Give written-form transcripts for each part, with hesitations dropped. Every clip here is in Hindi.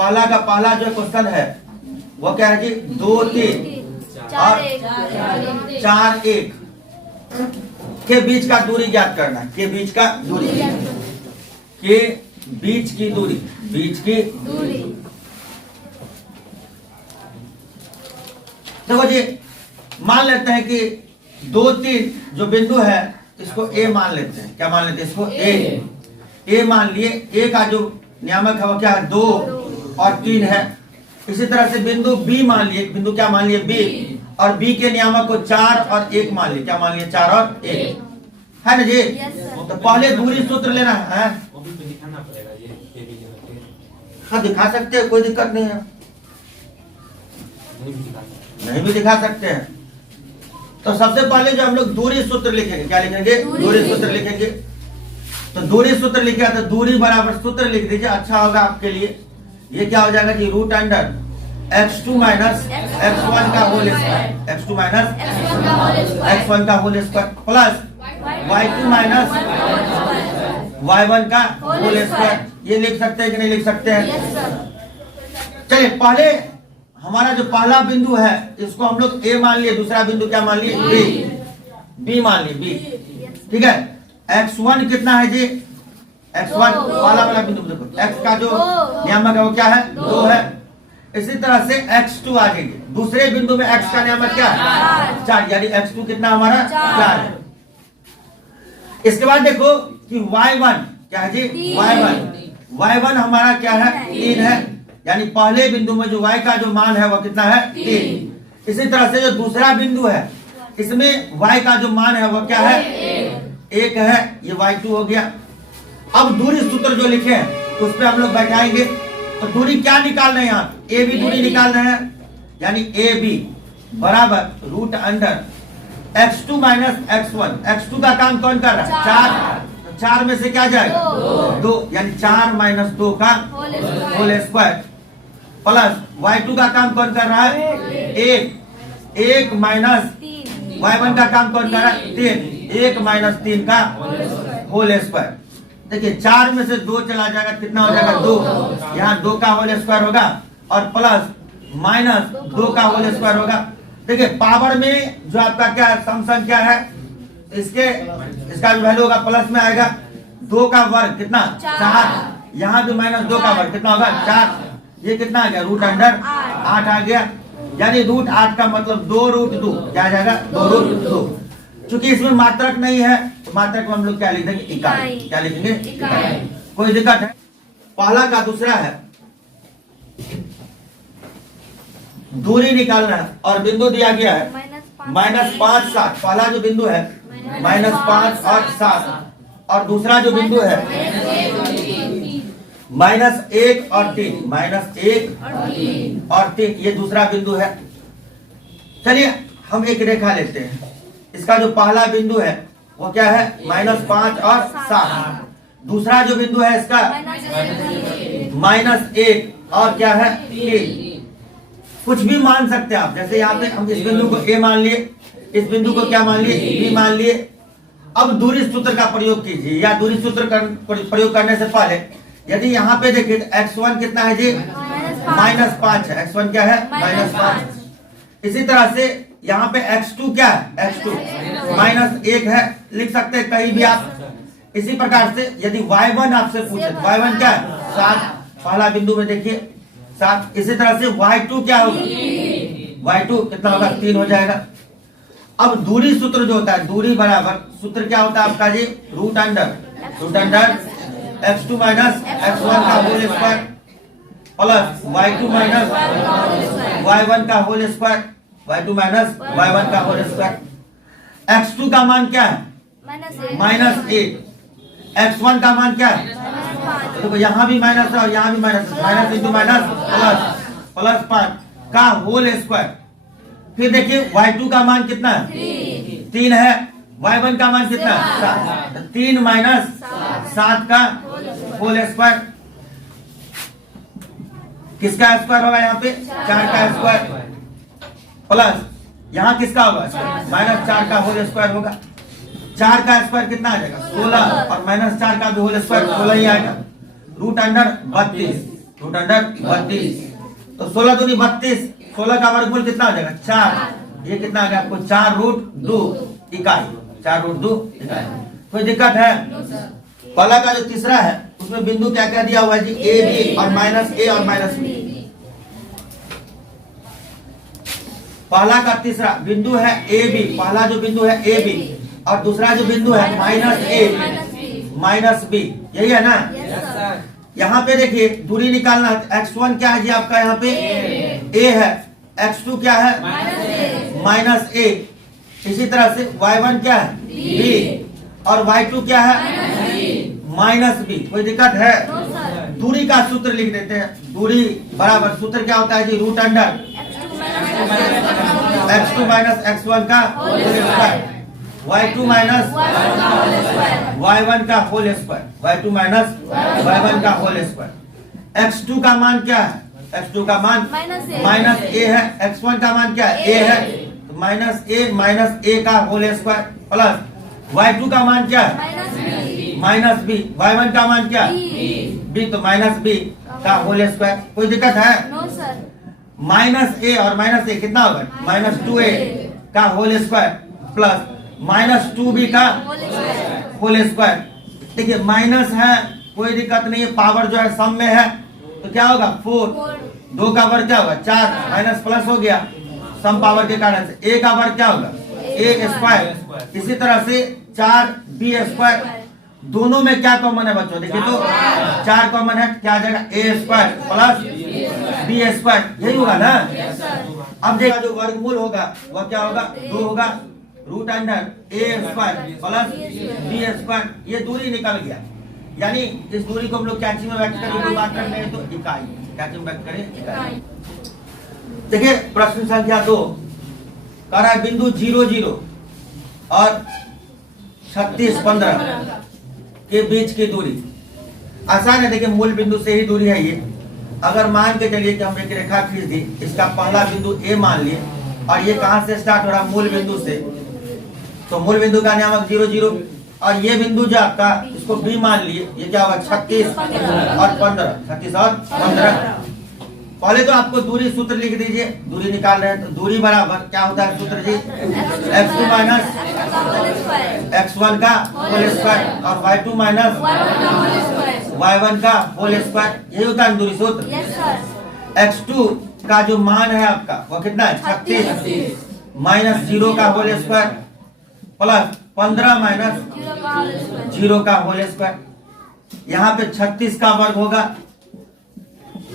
पहला का पहला जो क्वेश्चन है वो क्या है जी, 2 3 और 4 1 के बीच का दूरी ज्ञात करना, के बीच का दूरी, के बीच की दूरी, बीच की दूरी। देखो जी, मान लेते हैं कि 2 3 जो बिंदु है इसको ए मान लेते हैं। क्या मान लेते हैं इसको? ए मान लिए। ए का जो नियामक है वो क्या है? 2 और 3 है। इसी तरह से बिंदु बी मान लिए, बिंदु क्या मान लिए? बी, और बी के नियामक को 4 और 1 मान लिए। क्या मान लिए? 4 और 1 है ना जी। तो पहले दूरी सूत्र लेना है। वो भी तो दिखाना पड़ेगा ये भी लेना। हाँ दिखा सकते हैं, कोई दिक्कत नहीं है, नहीं भी दिखा सकते हैं। तो सबसे पहले जो हम लोग दूरी सूत्र लिखेंगे, क्या लिखेंगे? दूरी सूत्र लिखेंगे। तो दूरी सूत्र लिखे तो दूरी बराबर सूत्र लिख दीजिए, अच्छा होगा आपके लिए। ये क्या हो जाएगा जी? Root under x2 minus x1 का whole square, x2 minus x1 का whole square plus y2 minus y1 का होल स्क्वायर। ये लिख सकते हैं कि नहीं लिख सकते हैं? चलिए, पहले हमारा जो पहला बिंदु है इसको हम लोग ए मान लिए, दूसरा बिंदु क्या मान लिए? बी मान लिए, बी। ठीक है, x1 कितना है जी? x1 पहला वाला बिंदु देखो, x का जो नियामक है वो क्या है? 2 है। इसी तरह से x2 आ जाएंगे, दूसरे बिंदु में x का नियामक क्या है? 4, यानी x2 कितना हमारा? 4 है। इसके बाद देखो कि y1 क्या है जी? y1 हमारा क्या है? 3 है, यानी पहले बिंदु में जो y का जो मान है वो कितना है? 3। इसी तरह से जो दूसरा बिंदु है इसमें y का जो मान है वो क्या है? 1 है, ये y2 हो गया। अब दूरी सूत्र जो लिखे हैं उस पर हम लोग बैठाएंगे। तो दूरी क्या निकाल रहे हैं? यहाँ ए बी दूरी निकाल रहे हैं, यानी ए बी बराबर root under x2 minus x1। x2 का काम कौन कर रहा है? 4। 4 में से क्या जाएगा? 2, यानी 4 माइनस 2 का होल स्क्वायर प्लस y2 का काम कौन कर रहा है? 1 माइनस y1 का काम कौन कर रहा है? 3, 1 माइनस 3 का होल स्क्वायर। देखिए 4 में से 2 चला जाएगा, कितना हो जाएगा? 2। यहाँ 2 का होल स्क्वायर होगा और प्लस माइनस 2 का होल स्क्वायर होगा। देखिए पावर में जो आपका क्या है? सम संख्या है, इसका जो वैल्यू होगा प्लस में आएगा। 2 का वर्ग कितना? 4। यहाँ भी माइनस 2 का वर्ग कितना होगा? 4। ये कितना आ गया? रूट अंडर 8 आ गया, यानी रूट 8 का मतलब 2 रूट 2 क्या आ जाएगा? 2 रूट 2। चूंकि इसमें मात्रक नहीं है तो मात्रक को हम लोग क्या लिख देंगे? इकाई। क्या लिखेंगे? इकाई। कोई दिक्कत है? पहला का दूसरा है, दूरी निकालना है और बिंदु दिया गया है -5 7। पहला जो बिंदु है -5 और 7, और दूसरा जो बिंदु है -1 और 3, -1 और 3, ये दूसरा बिंदु है। चलिए हम एक रेखा लेते हैं। इसका जो पहला बिंदु है वो क्या है? -5 और 7। दूसरा जो बिंदु है इसका -1 और क्या है? 3। कुछ भी मान सकते हैं आप, जैसे यहाँ पे हम इस बिंदु को ए मान लिए, इस बिंदु को क्या मान लिए? बी मान लिए। अब दूरी सूत्र का प्रयोग कीजिए, या दूरी सूत्र प्रयोग करने से पहले यदि यहाँ पे देखिए x1 कितना है जी? -5 है। x1 क्या है? -5। इसी तरह से यहाँ पे x2 क्या है? x2 -1 है, लिख सकते हैं कहीं भी आप। इसी प्रकार से यदि y1 आपसे पूछे, y1 क्या है? 7, पहला बिंदु में देखिए 7। इसी तरह से y2 क्या होगा? y2 कितना होगा? 3 हो जाएगा। अब दूरी सूत्र जो होता है, दूरी बराबर सूत्र क्या होता है आपका जी? Root under x2 minus x1 का whole square plus y2 minus y1 का whole square, y2 minus y1 का होल स्क्वायर। x2 का मान क्या है? -1। x1 का मान क्या है? देखो यहाँ भी माइनस है और यहाँ भी माइनस है, माइनस इंटू माइनस प्लस 5 का होल स्क्वायर। फिर देखिए y2 का मान कितना है? 3 है। y1 का मान कितना है? 3 माइनस 7 का होल स्क्वायर। किसका स्क्वायर होगा यहाँ पे? 4 का स्क्वायर प्लस यहाँ किसका होगा? -4 का होल स्क्वायर होगा। 4 का स्क्वायर कितना आ जाएगा? 16, और -4 का भी होल स्क्वायर 16 ही आएगा। Root under 32 root under 32। तो 16 दूनी 32, 16 का वर्गमूल कितना हो जाएगा 4। ये कितना आ गया आपको 4 रूट 2 इकाई, 4 रूट 2 इकाई। कोई दिक्कत है? पहला का जो तीसरा है उसमें बिंदु क्या क्या दिया हुआ है जी, ए बी और माइनस ए और माइनस बी। पहला का तीसरा बिंदु है ए बी, पहला जो बिंदु है ए बी और दूसरा जो बिंदु है माइनस ए माइनस बी, यही है ना? Yes sir. यहाँ पे देखिए दूरी निकालना है। x1 क्या है जी आपका यहाँ पे a है, x2 क्या है माइनस a, इसी तरह से y1 क्या है b और y2 क्या है माइनस b। कोई दिक्कत है? दूरी का सूत्र लिख देते हैं। दूरी बराबर सूत्र क्या होता है जी, root under x2 minus x1 का whole square, y2 minus y1 का whole square, y2 minus y1 का होल स्क्वायर। x2 का मान क्या है, x2 का मान माइनस a है, x1 का मान क्या है a है, तो माइनस a का होल स्क्वायर प्लस y2 का मान क्या है माइनस b, y1 का मान क्या है b, तो माइनस b का होल स्क्वायर। कोई दिक्कत है? माइनस a और माइनस a कितना होगा माइनस 2a का whole square plus minus 2b का होल स्क्वायर। देखिए माइनस है कोई दिक्कत नहीं है, पावर जो है सम में है तो क्या होगा 4, 2 का वर्ग क्या होगा 4, माइनस प्लस हो गया सम पावर के कारण से। a का वर्ग क्या होगा a स्क्वायर, इसी तरह से 4b स्क्वायर। दोनों में क्या कॉमन है बच्चों, देखिए तो 4 कॉमन है, क्या आ जाएगा a square plus b square, यही होगा ना? अब देखा जो वर्गमूल होगा वह क्या होगा 2 होगा root under a square plus b square. ये दूरी निकल गया, यानी इस दूरी को हम लोग कैंची में व्यक्त करेंगे, बात कर रहे हैं तो इकाई, कैंची में व्यक्त करें इकाई। देखिए प्रश्न संख्या 2 कह रहा है बिंदु 0 0 और 36 15 के बीच की दूरी। आसान है, देखिए मूल बिंदु से ही दूरी है ये। अगर मान के चलिए कि हम एक रेखा खींच दी, इसका पहला बिंदु ए मान लिए और ये कहां से स्टार्ट हो रहा है मूल बिंदु से, तो मूल बिंदु का नामक 0 0 और ये बिंदु जो आपका इसको बी मान लिए, ये क्या होगा 36 और 15, 36 और 15। पहले तो आपको दूरी सूत्र लिख दीजिए, दूरी निकाल रहे हैं तो दूरी बराबर क्या होता है सूत्र जी, x2 माइनस x1 का होल स्क्वायर और y2 माइनस y1 का होल स्क्वायर, यही होता है दूरी सूत्र। x2 का जो मान है आपका वो कितना है 36 माइनस 0 का होल स्क्वायर प्लस 15 माइनस 0 का होल स्क्वायर। यहाँ पे 36 का वर्ग होगा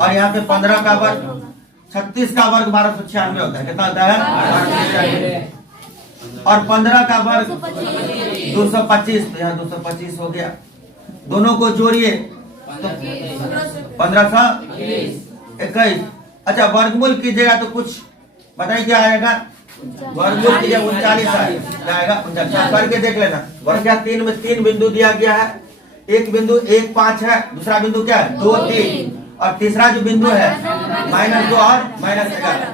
और यहाँ पे 15 का वर्ग, 36 का वर्ग 1296 होता है, कितना होता है और 15 का वर्ग 225, तो यहाँ 225 हो गया। दोनों को जोड़िए तो 1521। अच्छा वर्गमूल कीजिएगा तो कुछ बताइए क्या आएगा, वर्गमूल कीजिए 39 आएगा 39। करके देख लेना। वर्ग क्या 3 में 3 बिंदु दिया गया है, एक बिंदु 1 5 है, दूसरा बिंदु क्या है 2 3 और तीसरा जो बिंदु है -2 और -11।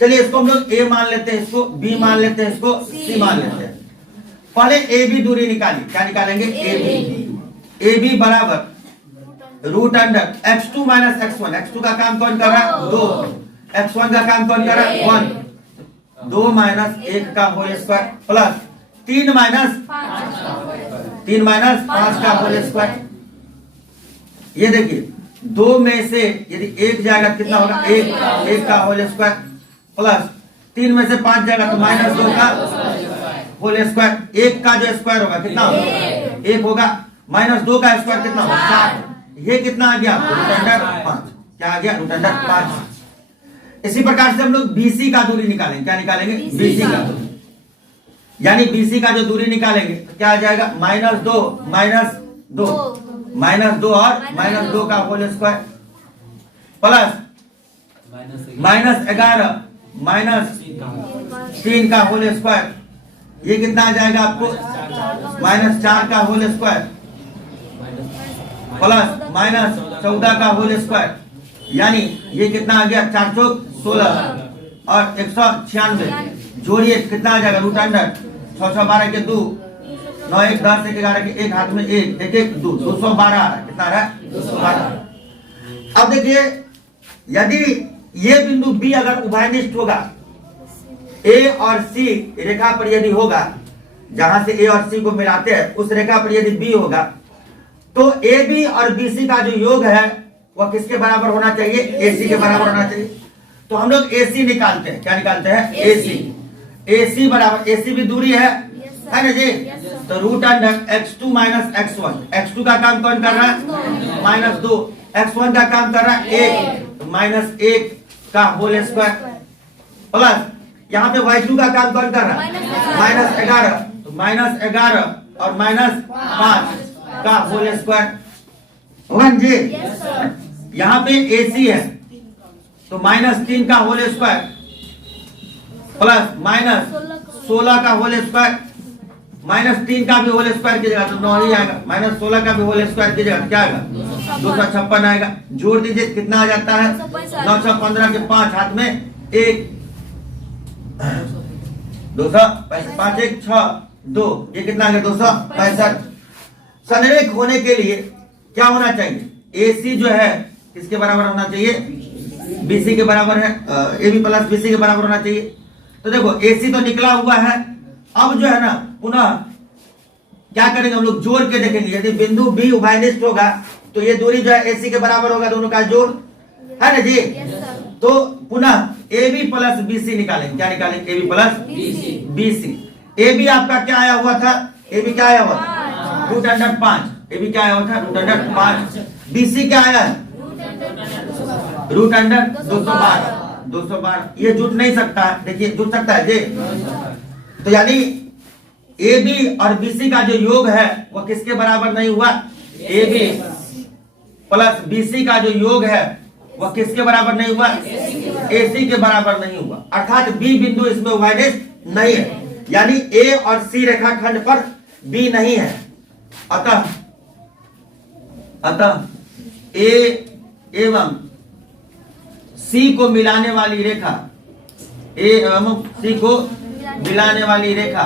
चलिए इसको हम लोग a मान लेते हैं, इसको b मान लेते हैं, इसको c मान लेते हैं। पहले a b दूरी निकालिए, क्या निकालेंगे a b बराबर root under x2 minus x1। x2 का काम कौन कर रहा है 2, x1 का काम कौन कर रहा है 1, 2 माइनस 1 का होल स्क्वायर प्लस 3 माइनस 5 का होल स्क्वायर। ये देखिए 2 में से यदि 1 जाएगा कितना होगा 1 का होल स्क्वायर प्लस 3 में से 5 जाएगा तो -2 का होल स्क्वायर। 1 का जो स्क्वायर होगा कितना होगा 1 होगा, -2 का स्क्वायर कितना होगा 4। ये कितना आ गया रूट अंडर 5, क्या आ गया रूट अंडर 5। इसी प्रकार से हम लोग BC का दूरी निकालेंगे, क्या निकालेंगे BC का दूरी, यानी BC का जो दूरी निकालेंगे तो क्या आ जाएगा -2 और -2 का होल स्क्वायर प्लस -11 -3 का होल स्क्वायर। ये कितना आ जाएगा आपको -4 का होल स्क्वायर प्लस -14 का होल स्क्वायर, यानी ये कितना आ गया 4 चौक 16 और 196। जोड़िए कितना आ जाएगा रूट अंडर 6 6 12 के 2, 9 1 10 1 11 के 1 हाथ में 1 1 1 2, 212 आ रहा है, कितना आ रहा है 212। अब देखिए, यदि ये बिंदु बी अगर उभयनिष्ठ होगा, ए और सी रेखा पर यदि होगा, जहां से ए और सी को मिलाते हैं उस रेखा पर यदि बी होगा, तो ए बी और बी सी का जो योग है वह किसके बराबर होना चाहिए? ए सी के बराबर होना चाहिए। तो हम लोग ए सी निकालते हैं। क्या निकालते हैं? ए सी। ए सी बराबर, ए सी भी दूरी है ना जी? तो root under x2 minus x1, x2 का काम कौन कर रहा है? -2, x1 का काम कर रहा है 1, -1 का होल स्क्वायर, प्लस यहाँ पे y2 का काम कौन कर रहा है? -11, तो -11 और -5 का होल स्क्वायर होगा जी। यहाँ पे AC है तो -3 का होल स्क्वायर प्लस -16 का होल स्क्वायर, -3 का भी होल स्क्वायर की जगह तो 9 ही आएगा, -16 का भी होल स्क्वायर की जगह क्या आएगा? 256 आएगा। जोड़ दीजिए कितना आ जाता है? 915 के 5 हाथ में 1, 265, 1 6 2, ये कितना आ गया? 265। संरेख होने के लिए क्या होना चाहिए? AC जो है किसके बराबर होना चाहिए? BC के बराबर है, AB प्लस BC के बराबर होना चाहिए। तो देखो AC तो निकला हुआ है, अब जो है ना पुनः क्या करेंगे हम लोग? जोड़ के देखेंगे। यदि बिंदु B उभयनिष्ठ होगा तो ये दूरी जो है AC के बराबर होगा, दोनों का जोड़ है ना जी। तो पुनः AB प्लस BC निकालेंगे। क्या निकालेंगे? AB plus BC। AB आपका क्या आया हुआ था? AB क्या आया हुआ था? √5। AB क्या आया हुआ था? √5। BC क्या आया है? √212। 212 ये जुट नहीं सकता, देखिए जुट सकता है जी। तो यानी AB और BC का जो योग है वह किसके बराबर नहीं हुआ? AB प्लस BC का जो योग है वह किसके बराबर नहीं हुआ? AC के बराबर नहीं हुआ। अर्थात B बिंदु इसमें उभयनिष्ठ नहीं है, यानी A और C रेखाखंड पर B नहीं है। अतः A एवं C को मिलाने वाली रेखा, A एवं C को मिलाने वाली रेखा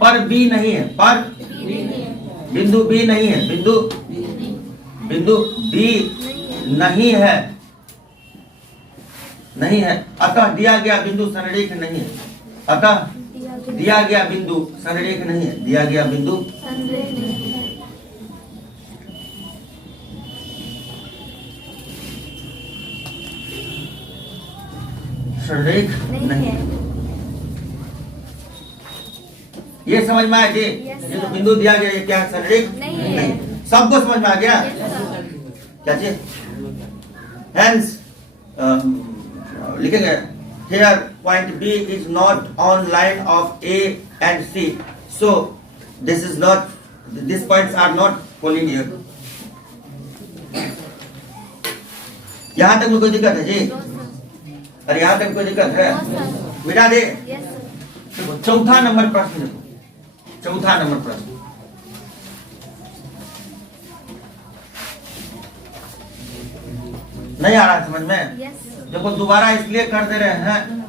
पर B नहीं है, पर बिंदु B नहीं है, बिंदु B नहीं है। अतः दिया गया बिंदु संरेख नहीं है। अतः दिया गया बिंदु संरेख नहीं है। दिया गया बिंदु संरेख नहीं है। ये समझ में आया जी? ये जो बिंदु दिया गया ये क्या है? संरेख नहीं। सबको समझ में आ गया? क्या चीज? Hence लिखेंगे here point B is not on line of A and C, so these points are not collinear. यहाँ तक में कोई दिक्कत है जी? अरे यहाँ तक कोई दिक्कत है? मिटा दे। चौथा नंबर प्रश्न देखो, चौथा नंबर प्रश्न। नहीं आ रहा समझ में? देखो दोबारा इसलिए कर दे रहे हैं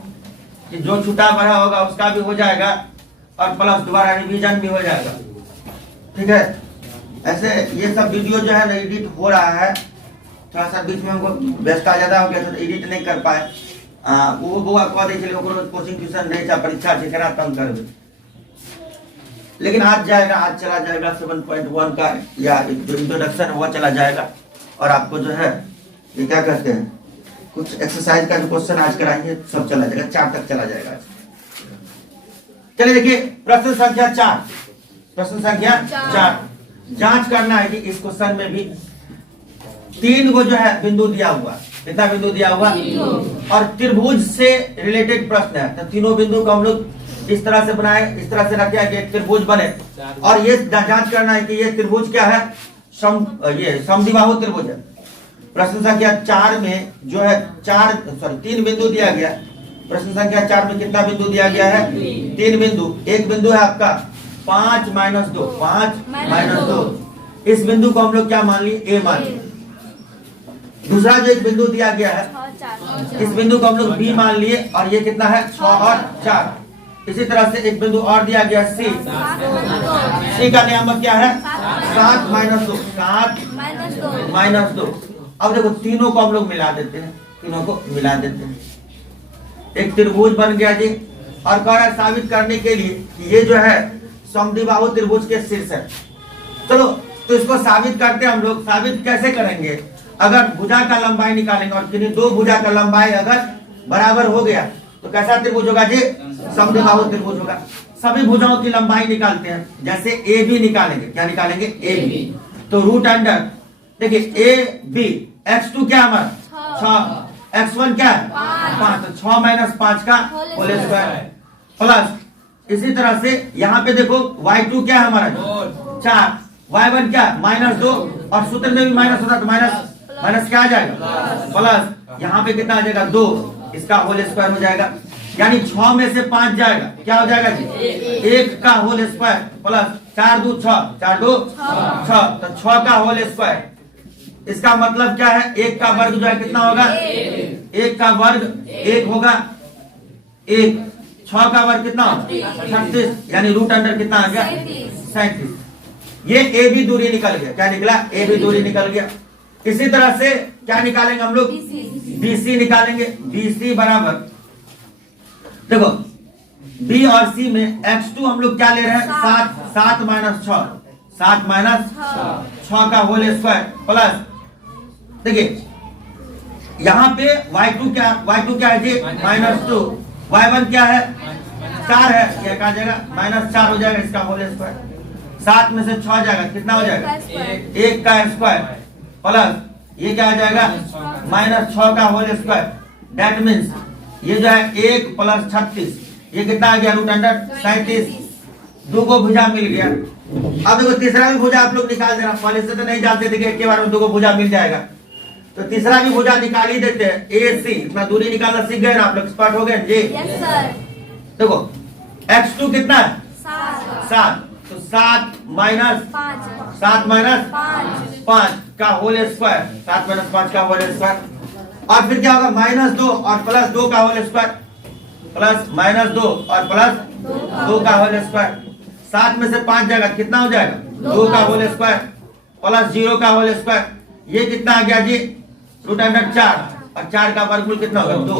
कि जो छूटा पड़ा होगा उसका भी हो जाएगा और प्लस दोबारा रिवीजन भी हो जाएगा। ठीक है? ऐसे ये सब वीडियो जो है ना एडिट हो रहा है, थोड़ा सा बीच में हमको व्यस्त आ जाता है, तो एडिट नहीं कर पाए। वो बुआ कह दे कोचिंग ट्यूशन नहीं था, परीक्षा केना तंग करबे, लेकिन आज जाएगा, आज चला जाएगा 7.1 का या जो इंट्रोडक्शन हुआ चला जाएगा। और आपको जो है ये क्या कहते हैं, कुछ एक्सरसाइज का जो क्वेश्चन आज कराएंगे सब चला जाएगा, 4 तक चला जाएगा। चलिए देखिए प्रश्न संख्या 4। प्रश्न संख्या 4 जांच करना है कि इस क्वेश्चन में भी 3 को जो है बिंदु दिया हुआ, कितना बिंदु दिया हुआ, और त्रिभुज से रिलेटेड प्रश्न है। तो तीनों बिंदु को हम लोग इस तरह से बनाए, इस तरह से रखे कि एक त्रिभुज बने, और ये जांच करना है कि ये त्रिभुज क्या है, ये समद्विबाहु त्रिभुज है। प्रश्न संख्या 4 में जो है 3 बिंदु दिया गया। प्रश्न संख्या 4 में कितना बिंदु दिया गया है? 3 बिंदु। एक बिंदु है आपका 5 - 2, 5 - 2। इस बिंदु को हम लोग क्या मान लिए? ए मान लिए। दूसरा जो एक बिंदु दिया गया है, इस बिंदु को हम लोग बी मान लिए, और ये कितना है? 6 और 4। इसी तरह से एक बिंदु और दिया गया सी का नियामक क्या है? 7 माइनस 2, 7 माइनस 2। अब देखो तीनों को हम लोग मिला देते हैं, तीनों को मिला देते हैं, एक त्रिभुज बन गया जी। और कह रहा है साबित करने के लिए कि ये जो है समद्विबाहु त्रिभुज के शीर्ष है। चलो तो इसको साबित करते हैं हम लोग। साबित कैसे करेंगे? अगर भुजा का लंबाई निकालेंगे और किन्हीं दो भुजा का लंबाई अगर बराबर हो गया तो कैसा त्रिभुज होगा जी? समद्विबाहु त्रिभुज होगा। सभी भुजाओं की लंबाई निकालते हैं, जैसे ए बी निकालेंगे। क्या निकालेंगे? A B. तो रूट अंडर देखिए ए बी, x2 क्या हमारा 6, x1 क्या है 5, तो 6 माइनस 5 का होल स्क्वायर प्लस इसी तरह से यहाँ पे देखो y2 क्या है हमारा 4, y1 क्या -2 और सूत्र में भी माइनस होता तो माइनस क्या आ जाएगा प्लस, यहाँ पे कितना आ जाएगा 2, इसका होल स्क्वायर हो जाएगा। यानी 6 में से 5 जाएगा, क्या हो जाएगा जी 1 का होल स्क्वायर प्लस 4 2 6, 4 2 6, तो 6 का होल स्क्वायर। इसका मतलब क्या है? 1 का वर्ग जो है कितना होगा? 1 का वर्ग 1 होगा, 1 6 का वर्ग कितना होगा 36, यानी रूट अंडर कितना आ गया 37। ये ए बी दूरी निकल गया। क्या निकला? ए बी दूरी निकल गया। इसी तरह से क्या निकालेंगे हम लोग? बीसी निकालेंगे। बीसी बराबर देखो बी और सी में x2 हम लोग क्या ले रहे हैं 7 माइनस 6, 7 माइनस 6 का होल स्क्वायर प्लस देखिए यहाँ पे y2 क्या है जी -2, y1 क्या है 4 है, क्या कहा जाएगा -4 हो जाएगा इसका होल स्क्वायर। 7 में से 6 जाएगा, कितना हो जाएगा 1 का स्क्वायर प्लस ये क्या आ जाएगा -6 का होल स्क्वायर। दैट मीन्स ये जो है 1 प्लस 36, ये कितना आ गया रूट अंडर 37। दो को भुजा मिल गया। अब देखो तीसरा भी भुजा आप लोग निकाल देना। पहले से तो नहीं जानते थे कि एक के बार में दो को भुजा मिल जाएगा, तो तीसरा भी भुजा निकाल ही देते हैं। ए सी इतना दूरी निकालना सीख गए ना आप लोग, एक्सपर्ट हो गए जी। Yes sir. देखो x2 कितना है 7, तो 7 माइनस 5 का होल स्क्वायर, 7 माइनस 5 का होल स्क्वायर। और फिर क्या होगा -2 और प्लस 2 का होल स्क्वायर, प्लस -2 और प्लस 2 का होल स्क्वायर। 7 में से 5 जाएगा, कितना हो जाएगा 2 का होल स्क्वायर प्लस 0 का होल स्क्वायर। ये कितना आ गया जी रूट अंडर 4 और 4 का वर्गमूल कितना होगा 2।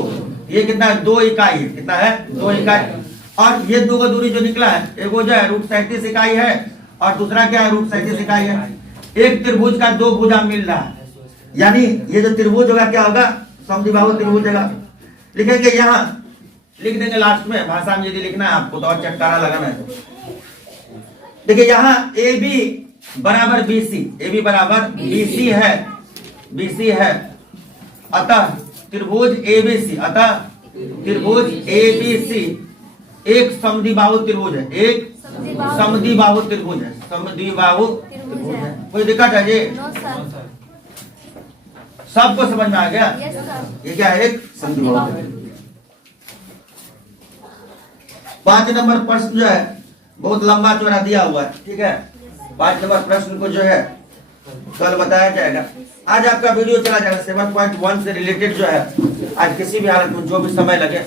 ये कितना है 2 इकाई है, कितना है 2 इकाई। और ये दो का दूरी जो निकला है, एक वो जो है रूट 37 इकाई है और दूसरा क्या है रूट 37 इकाई है। एक त्रिभुज का दो भुजा मिल रहा है, यानी ये जो त्रिभुज होगा क्या होगा समद्विबाहु त्रिभुज होगा। लिखेंगे यहाँ, लिख देंगे लास्ट में, भाषा में यदि लिखना है आपको तो और चटकारा लगाना है। देखिए यहाँ ए बी बराबर बी सी, ए बी बराबर बी सी है, बीसी है। अतः त्रिभुज एबीसी, अतः त्रिभुज एबीसी एक समद्विबाहु त्रिभुज है, एक समद्विबाहु त्रिभुज है, समद्विबाहु त्रिभुज है। कोई दिक्कत है जी? No sir. सबको समझ में आ गया? Yes sir. ये क्या है? एक समद्विबाहु त्रिभुज। 5 नंबर प्रश्न जो है बहुत लंबा चौड़ा दिया हुआ है, ठीक है। 5 नंबर प्रश्न को जो है कल बताया जाएगा। आज आपका वीडियो चला जाएगा 7.1 से रिलेटेड जो है, आज किसी भी हालत में जो भी समय लगे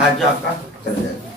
आज जो आपका चला जाएगा।